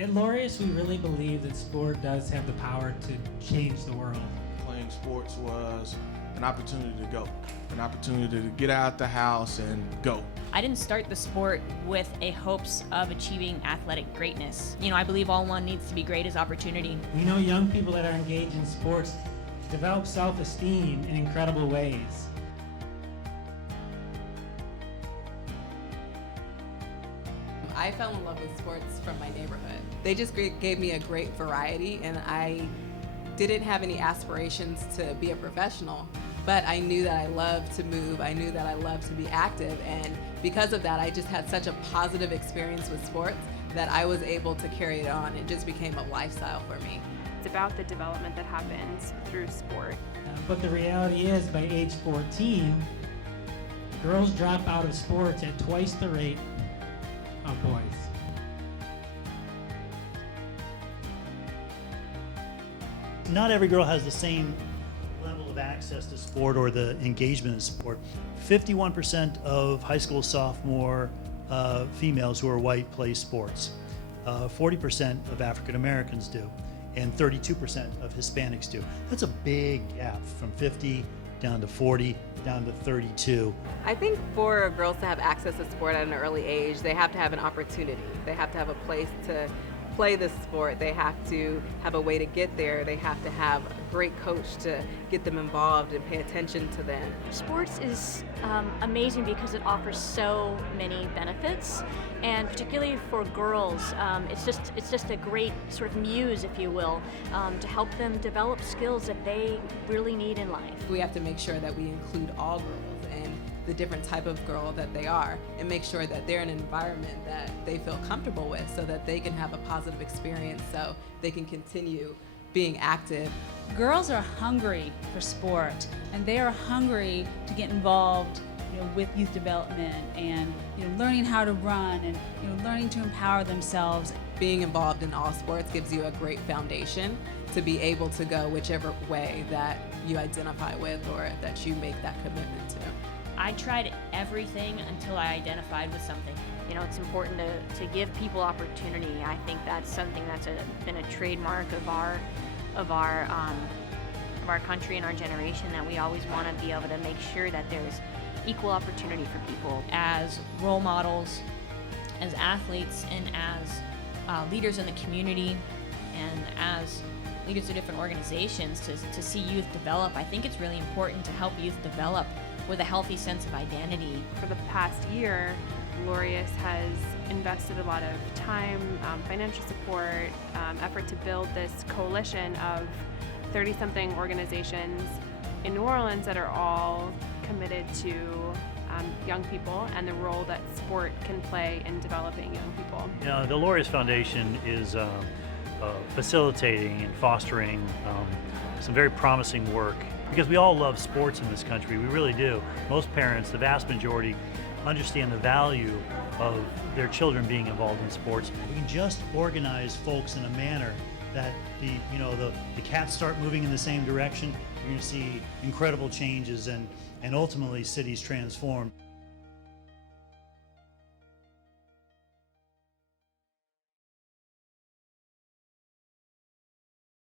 At Laureus, we really believe that sport does have the power to change the world. Playing sports was an opportunity to go, an opportunity to get out the house and go. I didn't start the sport with a hopes of achieving athletic greatness. I believe all one needs to be great is opportunity. We know young people that are engaged in sports develop self-esteem in incredible ways. I fell in love with sports from my neighborhood. They just gave me a great variety, and I didn't have any aspirations to be a professional, but I knew that I loved to move. I knew that I loved to be active, and because of that, I just had such a positive experience with sports that I was able to carry it on. It just became a lifestyle for me. It's about the development that happens through sport. But the reality is, by age 14, girls drop out of sports at twice the rate of boys. Not every girl has the same level of access to sport or the engagement in sport. 51% of high school sophomore females who are white play sports. 40% of African Americans do, and 32% of Hispanics do. That's a big gap, from 50 down to 40, down to 32. I think for girls to have access to sport at an early age, they have to have an opportunity. They have to have a place to play this sport. They have to have a way to get there. They have to have a great coach to get them involved and pay attention to them. Sports is amazing because it offers so many benefits, and particularly for girls, it's just a great sort of muse, if you will, to help them develop skills that they really need in life. We have to make sure that we include all girls and the different type of girl that they are, and make sure that they're in an environment that they feel comfortable with, so that they can have a positive experience, so they can continue being active. Girls are hungry for sport, and they are hungry to get involved with youth development and learning how to run and learning to empower themselves. Being involved in all sports gives you a great foundation to be able to go whichever way that you identify with or that you make that commitment to. I tried everything until I identified with something. It's important to give people opportunity. I think that's something that's been a trademark of our country and our generation, that we always want to be able to make sure that there's equal opportunity for people as role models, as athletes, and as leaders in the community, and as leaders of different organizations to see youth develop. I think it's really important to help youth develop with a healthy sense of identity. For the past year, Laureus has invested a lot of time, financial support, effort to build this coalition of 30-something organizations in New Orleans that are all committed to young people and the role that sport can play in developing young people. The Laureus Foundation is facilitating and fostering some very promising work, because we all love sports in this country. We really do. Most parents, the vast majority, understand the value of their children being involved in sports. We can just organize folks in a manner that the cats start moving in the same direction. You're going to see incredible changes and ultimately cities transform.